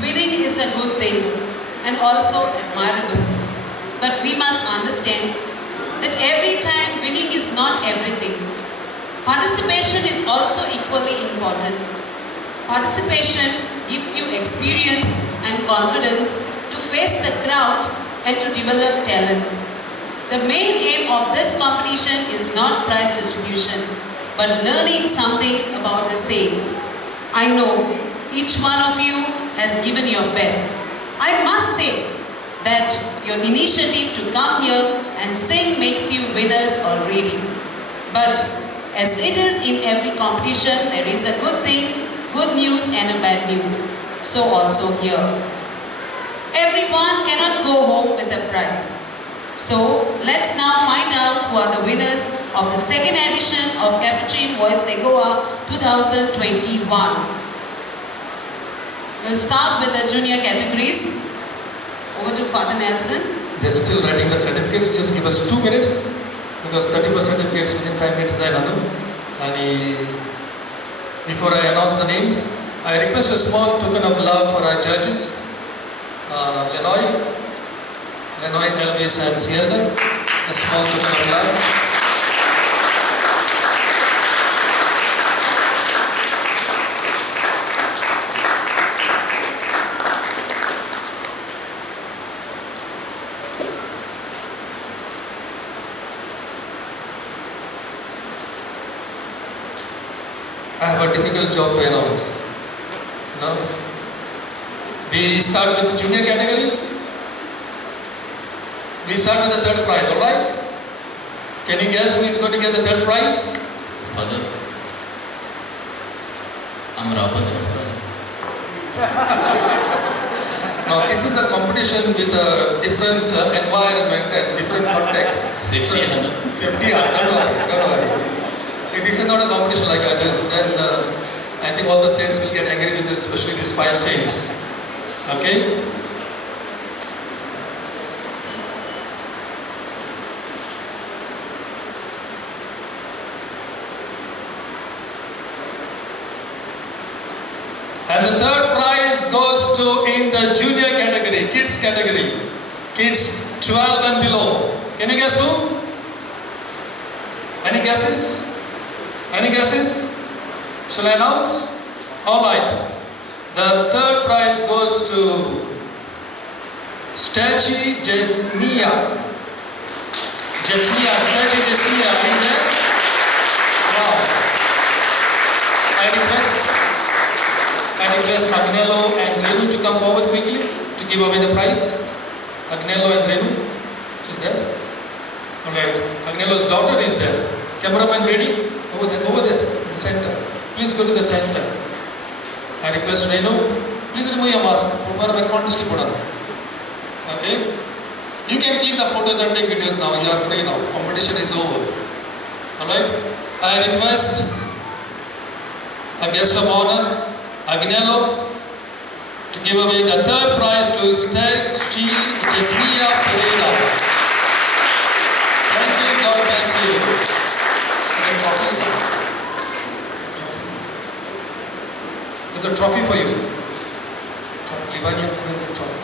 Winning is a good thing and also admirable. But we must understand that every time winning is not everything. Participation is also equally important. Participation gives you experience and confidence to face the crowd and to develop talents. The main aim of this competition is not prize distribution, but learning something about the saints. I know each one of you has given your best. I must say that your initiative to come here and sing makes you winners already. But as it is in every competition, there is a good thing, good news and a bad news. So also here. Everyone cannot go home with a prize. So let's now find out who are the winners of the second edition of Capuchin Voice de Goa 2021. We'll start with the junior categories. Over to Father Nelson. They're still writing the certificates. Just give us 2 minutes because 34 certificates within 5 minutes I know. And before I announce the names, I request a small token of love for our judges. Lenoy, Elvis and Sierra. A small token of love. I have a difficult job to announce. No? We start with the junior category. We start with the third prize, alright? Can you guess who is going to get the third prize? Father, I'm Robert Shastra. Now, this is a competition with a different environment and different context. Safety, Safety, don't worry. If this is not a competition like others, then I think all the saints will get angry with this, especially these 5 saints. Okay? And the third prize goes to in the junior category, kids category. Kids 12 and below. Can you guess who? Any guesses? Any guesses? Shall I announce? Alright. The third prize goes to Stachi Jesnia. Stachi Jesnia, are you there? Wow. I request Agnello and Renu to come forward quickly to give away the prize. Agnello and Renu. She's there? Alright. Agnello's daughter is there. Cameraman ready? Over there, in the center. Please go to the center. I request Renu, please remove your mask. Okay? You can click the photos and take videos now. You are free now. Competition is over. Alright? I request a guest of honor, Agnello, to give away the third prize to Stachi Jesnia Pereira. Thank you. God bless you. There's a trophy for you. Trophy.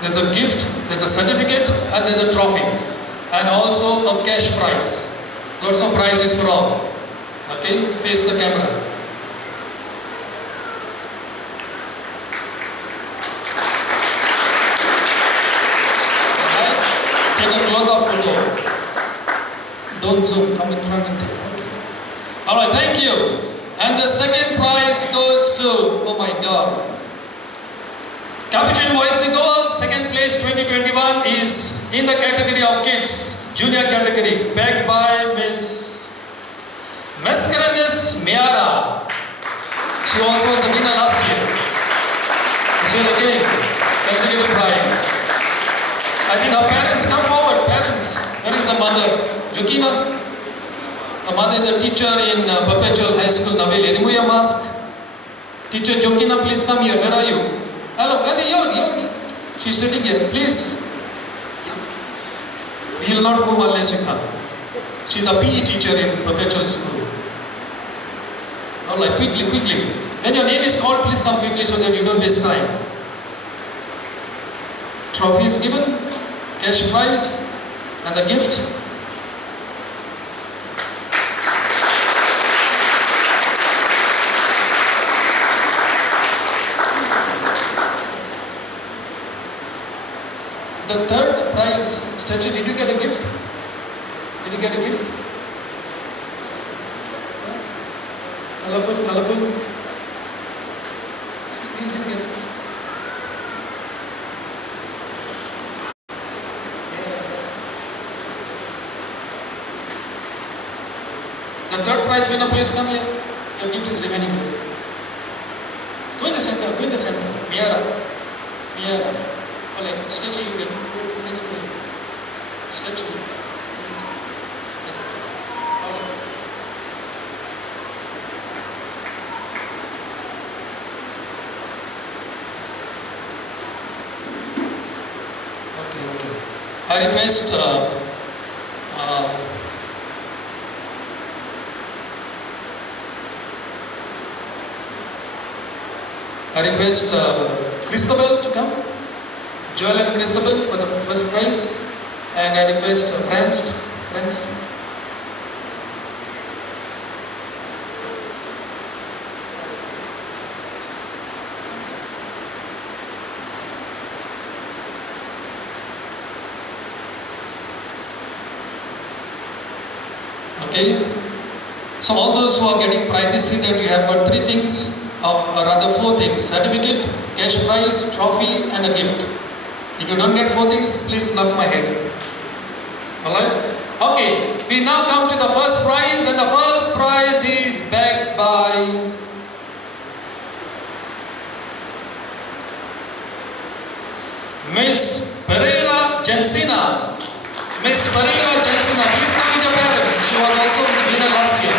There's a gift, there's a certificate, and there's a trophy. And also a cash prize. Lots of prizes for all. Okay, face the camera. Take a close-up photo. Don't zoom, come in front and take it. Okay. Alright, thank you. And the second prize goes to, oh my God. Capuchin Voice de Goa, second place 2021 is in the category of kids, junior category, backed by Miss Mascarenes Miara. She also was the winner last year. This year again, consecutive prize. I think her parents, come forward, parents. Where is the mother? Jokina? The mother is a teacher in Perpetual High School, Naveli. Remove your mask. Teacher Jokina, please come here. Where are you? Hello, Yogi. She's sitting here. Please. We will not move unless you come. She's a PE teacher in Perpetual School. Alright, quickly, quickly. When your name is called, please come quickly so that you don't waste time. Trophy is given, cash prize, and the gift. The third prize, statue, did you get a gift? Did you get a gift? Colorful, colorful. You didn't get it. The third prize winner, please come here. Your gift is remaining here. Go in the center, go in the center. Miara. Miara. Oh, like statue you get. Statue. I request Christabel to come, Joel and Christabel for the first prize, and I request friends. Okay, so all those who are getting prizes, see that you have got three things, or rather four things: certificate, cash prize, trophy, and a gift. If you don't get four things, please knock my head. Alright? Okay, we now come to the first prize, and the first prize is backed by Miss Pereira Jensina. Miss Pereira Jensina, please come with your parents. She was also the winner last year.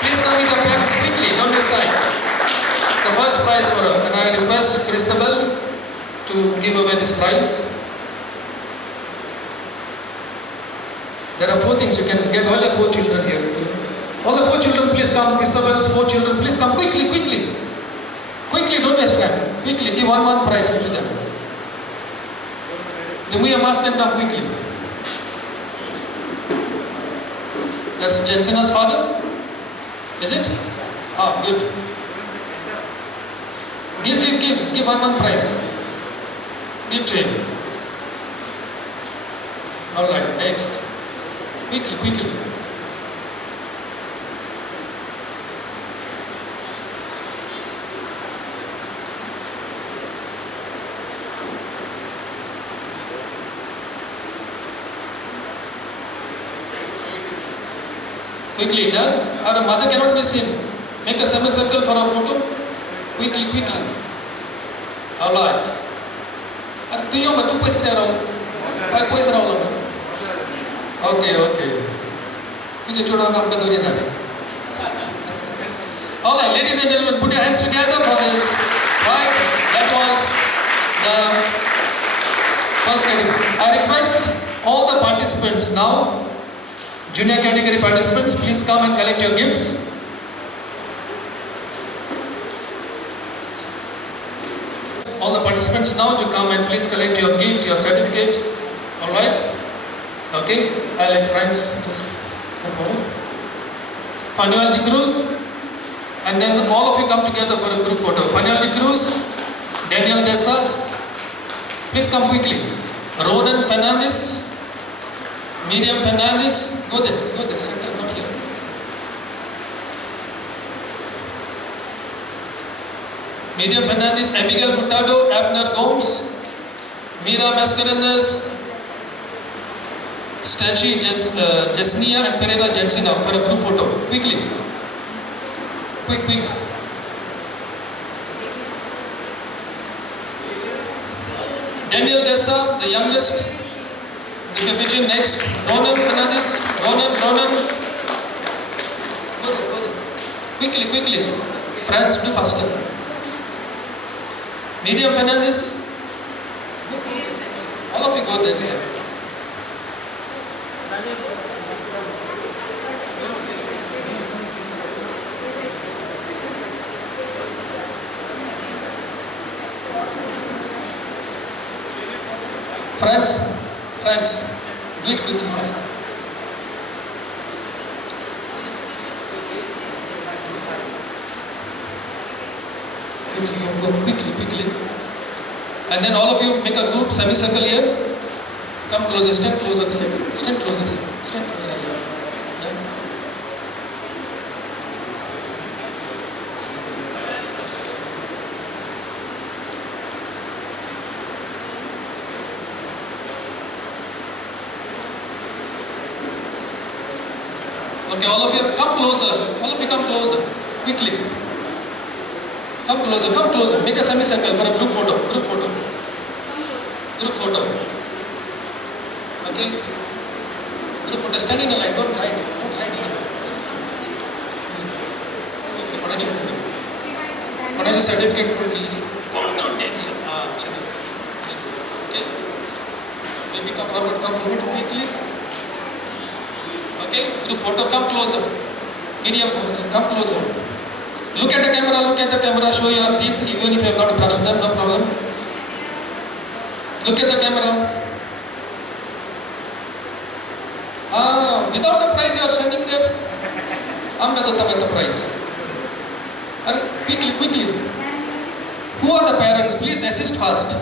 Please come with your parents quickly, don't waste time. The first prize for her, and I request Christabel to give away this prize. There are four things you can get. All the four children here. All the four children, please come. Christabel's four children, please come quickly, quickly. Quickly, don't waste time. Quickly, give one prize to them. Remove your mask and come quickly. That's Jensina's father? Is it? Ah, good. Give one prize. Give to him. Alright, next. Quickly. Quickly, done. Our mother cannot be seen. Make a semicircle for a photo. Quickly. Alright. And tu yung matu pwes tera. Ay pwes raw lang. Okay. Tujhe choda kaam ka dori na rahe. Alright, ladies and gentlemen, put your hands together for this prize. That was the first category. I request all the participants now, junior category participants, please come and collect your gifts. All the participants now to come and please collect your gift, your certificate. Alright? Okay? I like friends. Just come forward. Fanuel de Cruz. And then all of you come together for a group photo. Fanuel de Cruz, Daniel Dessa. Please come quickly. Ronan Fernandez. Miriam Fernandez. Go there, center, not here. Miriam Fernandez, Abigail Furtado, Abner Gomes, Mira Mascarenas, Stachi Jesnia, and Pereira Jensina for a group photo. Quickly. Quick. Daniel Dessa, the youngest. The Capuchin next. Ronan Fernandez. Ronan. Go there. Quickly. Friends, do faster. Miriam Fernandez. Go there. All of you go there. Friends, do it quickly first. Quickly. And then all of you make a group semicircle here. Come closer, stand closer the side. Stand closer here. Yeah. Okay, all of you come closer. Quickly. Come closer. Make a semicircle for a group photo. Okay? Group photo. Stand in a line. Don't hide each other. What is your certificate? Okay? Maybe come forward quickly. Okay? Group photo. Come closer. Medium. Come closer. Look at the camera, show your teeth, even if you have not brushed them, no problem. Look at the camera. Without the prize you are standing there. The prize. Quickly. Who are the parents? Please assist fast.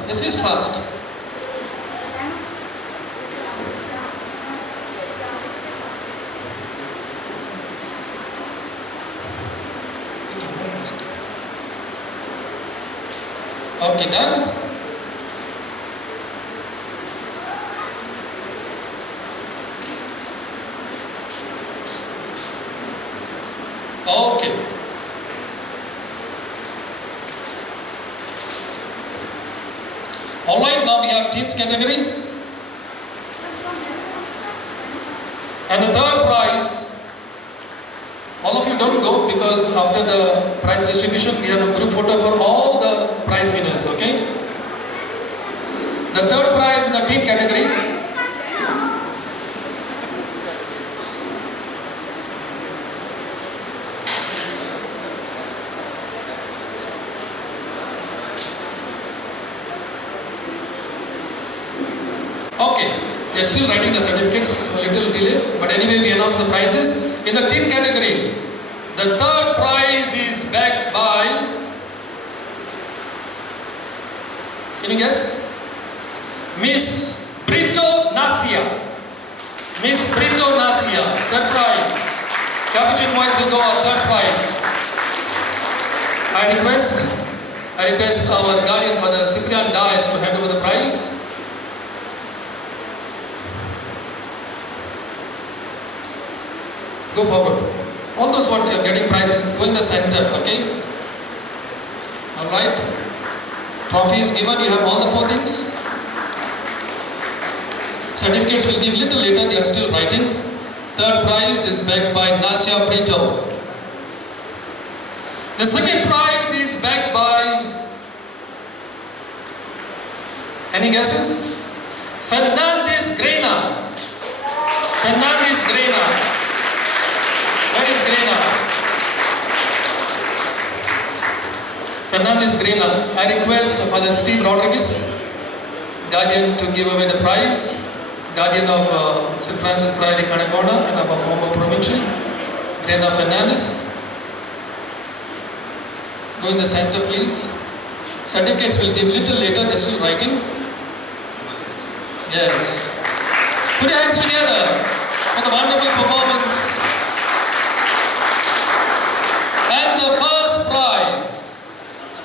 Okay, done? Okay. Alright, now we have teens category. And the third prize, all of you don't go because after the prize distribution we have a group photo for all the prize winners, okay? The third prize in the teen category. Okay, they are still writing the certificates, so a little delay, but anyway we announce the prizes. In the teen category, the third prize is backed by, can you guess? Miss Brito Nasia, third prize. Capuchin boys will go on third prize. I request our guardian Father Cyprian Dias to hand over the prize. Go forward. All those what are getting prizes, go in the center, okay? Alright. Trophy is given, you have all the 4 things. Certificates will give little later, they are still writing. Third prize is backed by Nasia Brito. The second prize is backed by, any guesses? Fernandez Grena. Where is Grena? Fernandez Grena. I request Father Steve Rodriguez, guardian, to give away the prize. Guardian of St. Francis Friary Kanakona and our former provincial, Grena Fernandez. Go in the center, please. Certificates will give little later, they're still writing. Yes. Put your hands together for the wonderful performance.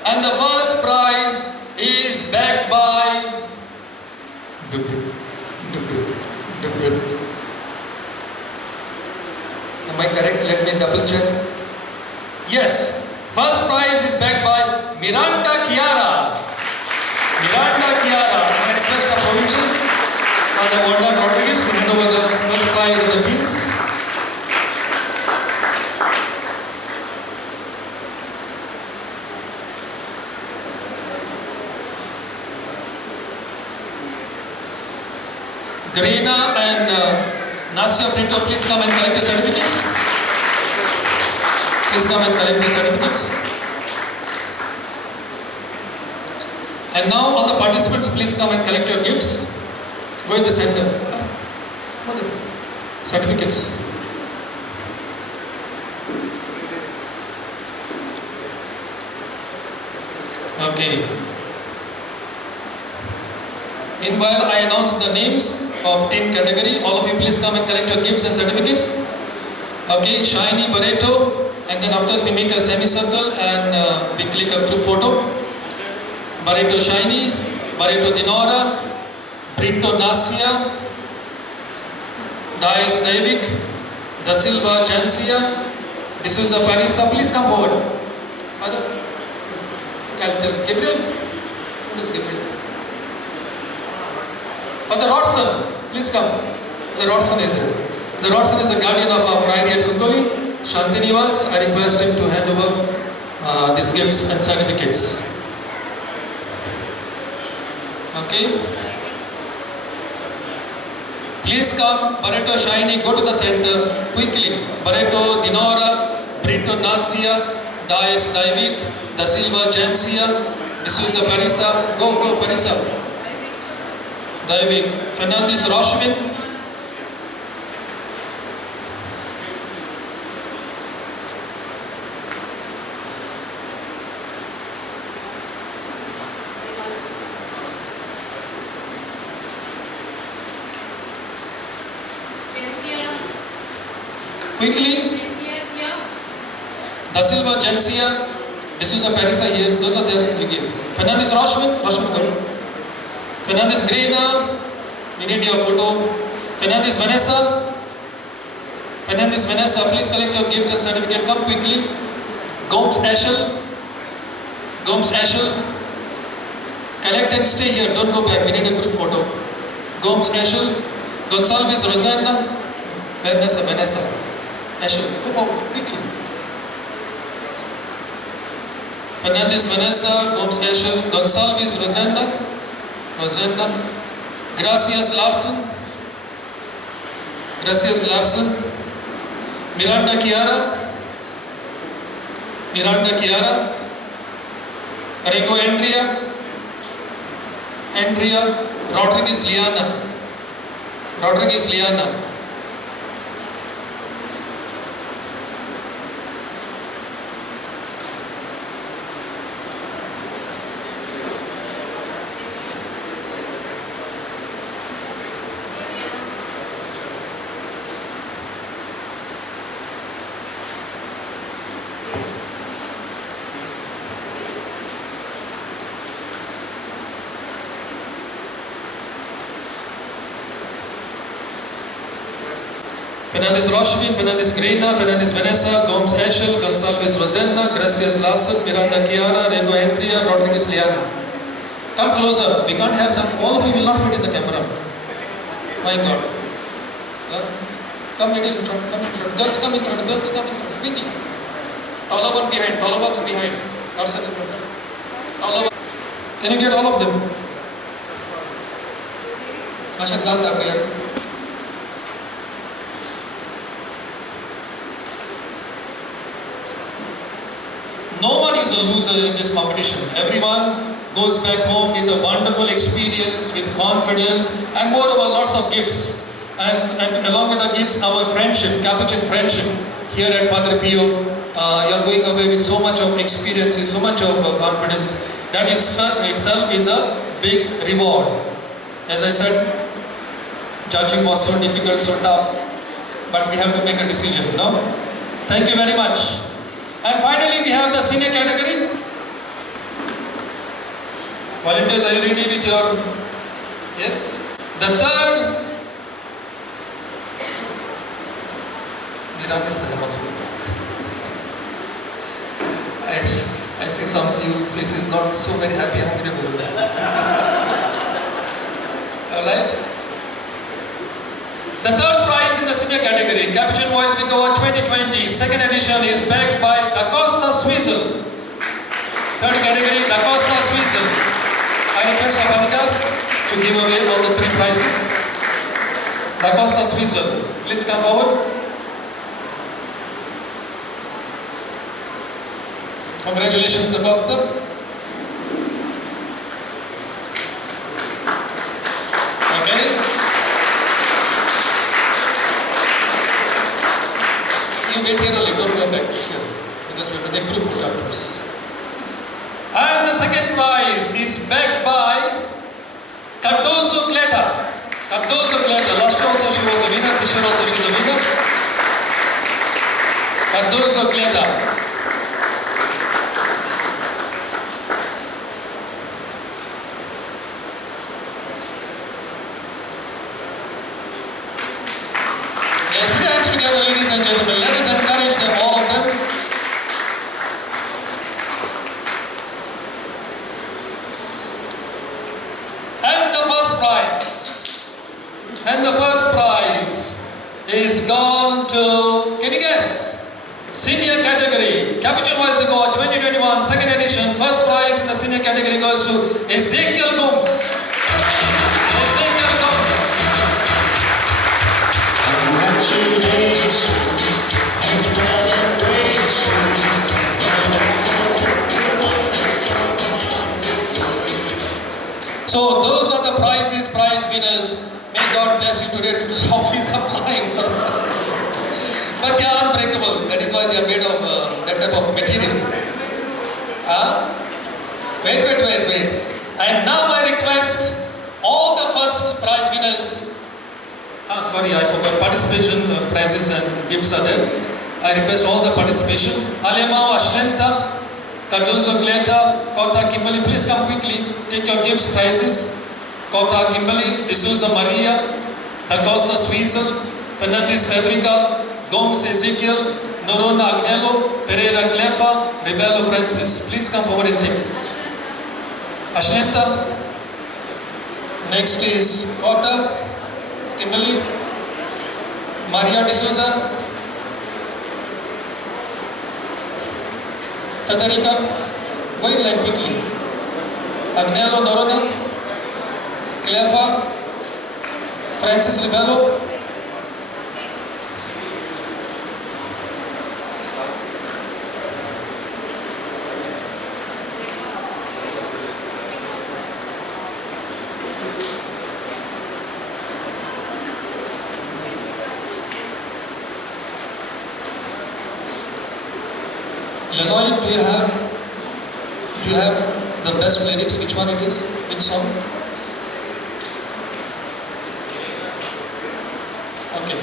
And the first prize is backed by Am I correct? Let me double check. Yes. First prize is backed by Miranda Chiara. And I request our provincial Father Wanda Rodriguez to hand over the first prize of the teams. Grena and Nasia Brito, please come and collect your certificates. And now all the participants, please come and collect your gifts. Go in the center. Certificates. Okay. Meanwhile, I announce the names of 10 category. All of you please come and collect your gifts and certificates. Okay, shiny Barreto, and then after we make a semicircle and we click a group photo. Barreto shiny, Barreto Dinora, Brito Nasia, Dias Davic, Da Silva Jancia, D'Souza Parisa. Please come forward. Father, Gabriel, who is Gabriel? Father Rodson, please come. Father Rodson is there. Father Rodson is the guardian of our friary at Kunkoli. Shantinivas, I request him to hand over these gifts and certificates. Okay. Please come, Barreto Shiny, go to the center quickly. Barreto Dinora, Brito Nasia, Dias Davic, Da Silva Jancia, D'Souza Parisa. Go, Parisa. Davic, Fernandes Roshvin. Quickly. Da Silva Jancia, D'Souza Parisa here. Those are there you give. Fernandes Roshvin, go. Fernandes Greena, we need your photo. Fernandes Vanessa, please collect your gift and certificate. Come quickly. Gomes Ashel, collect and stay here. Don't go back. We need a group photo. Gomes Ashel, Gonsalves Rosanna, Vanessa, Ashel, go forward quickly. Fernandes Vanessa, Gomes Ashel, Gonsalves Rosanna. Gracias Larson, Miranda Chiara, Rego Andrea, Rodriguez Liana. Fernandes Roshvin, Fernandes Greena, Fernandes Vanessa, Gomes Ashel, Gonsalves Rosanna, Gracias Larson, Miranda Chiara, Rego Andrea, Rodriguez Liana. Come closer. We can't have some. All of you will not fit in the camera. My God. Come in front. Girls come in front. Quickly. Taller one behind. Taller ones behind. Person in front. Taller one. Can you get all of them? Mashakdan takayat. No one is a loser in this competition. Everyone goes back home with a wonderful experience, with confidence, and moreover, lots of gifts. And along with the gifts, our friendship, Capuchin friendship, here at Padre Pio, you're going away with so much of experiences, so much of confidence. That itself is a big reward. As I said, judging was so difficult, so tough, but we have to make a decision, no? Thank you very much. And finally, we have the senior category. Volunteers, are you ready with your... Yes? The third... I see some few faces not so very happy. Alright? The third prize in the senior category, Capuchin Voice Think Award 2020, second edition, is backed by Da Costa Swizzle. Third category, Da Costa Swizzle. I request Abhanika to give away all the three prizes. Da Costa Swizzle. Please come forward. Congratulations, Da Costa. Okay. You wait here only, don't go back here. Because we have to take group photo afterwards. And the second prize is backed by Cardozo Cleta. Cardozo Cleta. Last year also she was a winner. This year also she's a winner. Cardozo Cleta. Yes, put your hands together, ladies and gentlemen. Let us encourage them, all of them. And the first prize is gone to, can you guess? Senior category. Capuchin Voice the Goa 2021 second edition. First prize in the senior category goes to Ezekiel Gomes. Ezekiel Gomes. So those are the prizes, prize winners. May God bless you today. Trophies are flying. But they are unbreakable. That is why they are made of that type of material. Wait. And now I request all the first prize winners. Sorry, I forgot. Participation prizes and gifts are there. I request all the participation. Alema Ashlenta, Cardozo Cleta, Kota Kimberly, please come quickly. Take your gifts, prizes. Kota Kimberly, D'Souza Maria, Dacosta Swiesel, Fernandez Fabrica, Gomes Ezekiel, Norona Agnello, Pereira Clefa, Rebelo Francis. Please come forward and take. Ashlenta. Next is Kota Kimberly, Maria D'Souza, Federica. Go in line quickly. Agnello Norona, Clefa, Francis Rebelo, Lenoy, do you have the best lyrics? Which one it is? Which song? Okay.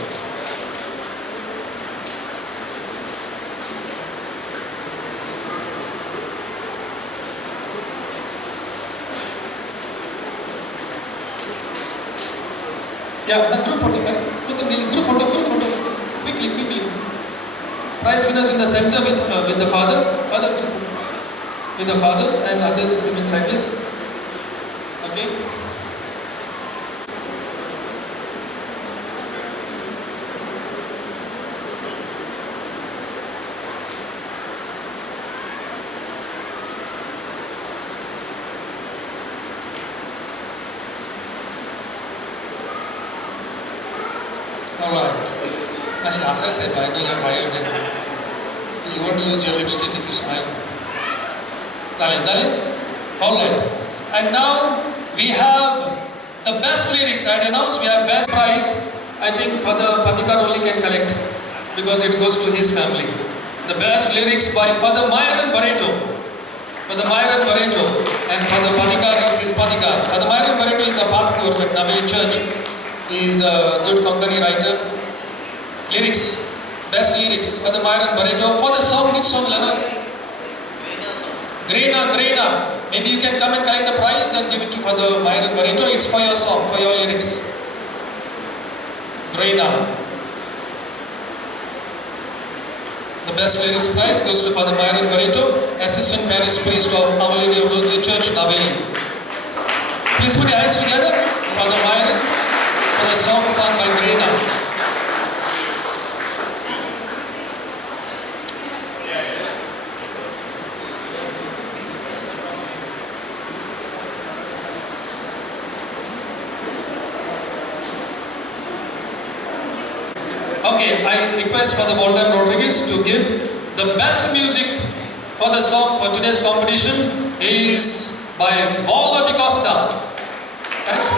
Yeah, the group photo. Put the group photo. Quickly. Prize winners in the center with the father. With the father and others inside this. Okay. Alright. Actually, as I said, I know you're tired and you won't lose your lipstick if you smile. Alright. And now we have the best lyrics. I announced we have best prize. I think Father Padikar only can collect because it goes to his family. The best lyrics by Father Myron Barreto. Father Myron Barreto and Father Padikar is his Padikar. Father Myron Barreto is a Pathkur at Navali Church. He is a good Konkani writer. Lyrics, best lyrics, Father Myron Barreto. For the song, which song, Lana? Grena. Maybe you can come and collect the prize and give it to Father Myron Barreto. It's for your song, for your lyrics. Grena. The best lyrics prize goes to Father Myron Barreto, Assistant Parish Priest of Our Lady of Rosary Church, Navali. Please put your hands together, Father Myron, for the song sung by Grena. Okay, I request Father Walden Rodriguez to give the best music for the song for today's competition is by Vola Di Costa. Correct?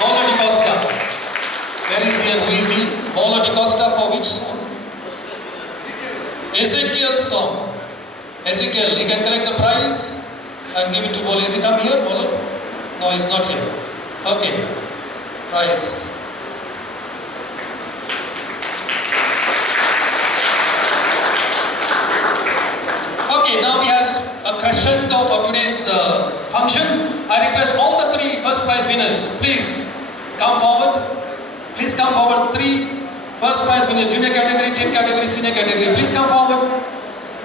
Vola Di Costa. Where is he and who is he? Vola Di Costa for which song? Ezekiel's song. Ezekiel, he can collect the prize and give it to Bolo. Is he come here, Bolo? No, he's not here. Okay, prize. Okay, now we have a crescendo for today's function. I request all the three first prize winners, please come forward. Please come forward. Three first prize winners, junior category, teen category, senior category. Please come forward.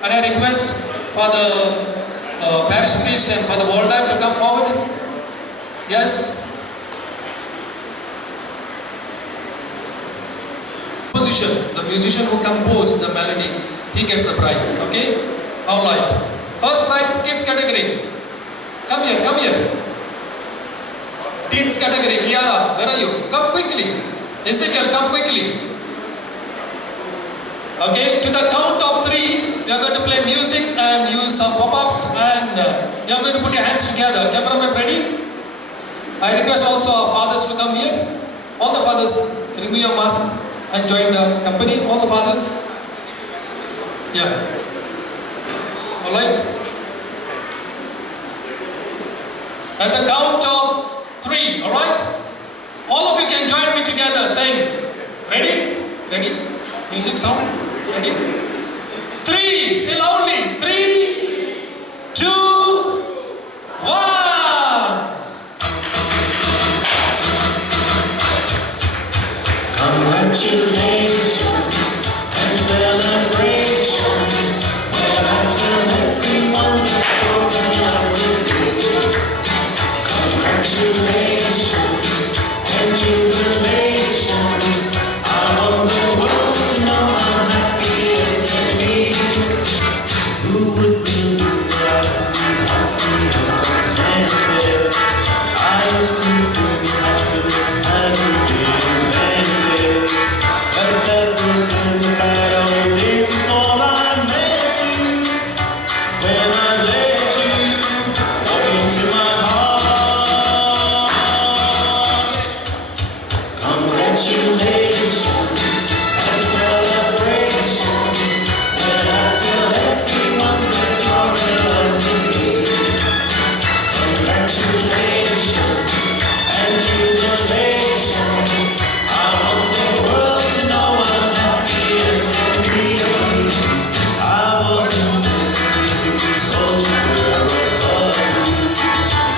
And I request for the parish priest and for the world time to come forward. Yes. Composition. The musician who composed the melody, he gets the prize. Okay. All right. First prize, kids category. Come here, come here. Teens category, Kiara, where are you? Come quickly. Ezekiel, come quickly. Okay, to the count of three, we are going to play music and use some pop-ups, and you are going to put your hands together. Cameraman ready? I request also our fathers to come here. All the fathers, remove your mask and join the company. All the fathers. Yeah. Alright? At the count of three, alright? All of you can join me together saying, ready? Ready? Music sound? Ready? Three! Say loudly! 3, 2, 1! Congratulations and celebrations. Well, I tell everyone that's going out with me. Congratulations and jubilations. I want the world to know I'm happy as can be. Who would believe that happy and contented? I used to think happiness had to be invented. But that was in the bad old days before I met you. When I let you walk into my heart. Congratulations and celebrations. When I tell everyone that you're in love with me. Congratulations and jubilations. I want the world to know I'm happy as can be. I wasn't supposed to love you,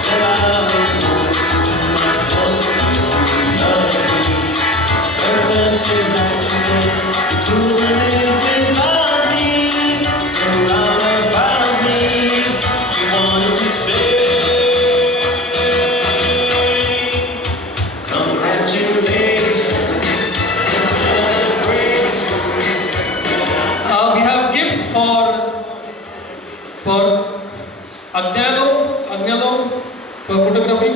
that I was holding myself to love you. But then tonight you said you couldn't live without me. Around about me, you wanted to stay. Congratulations and celebrations. We have gifts for Agnello for photography.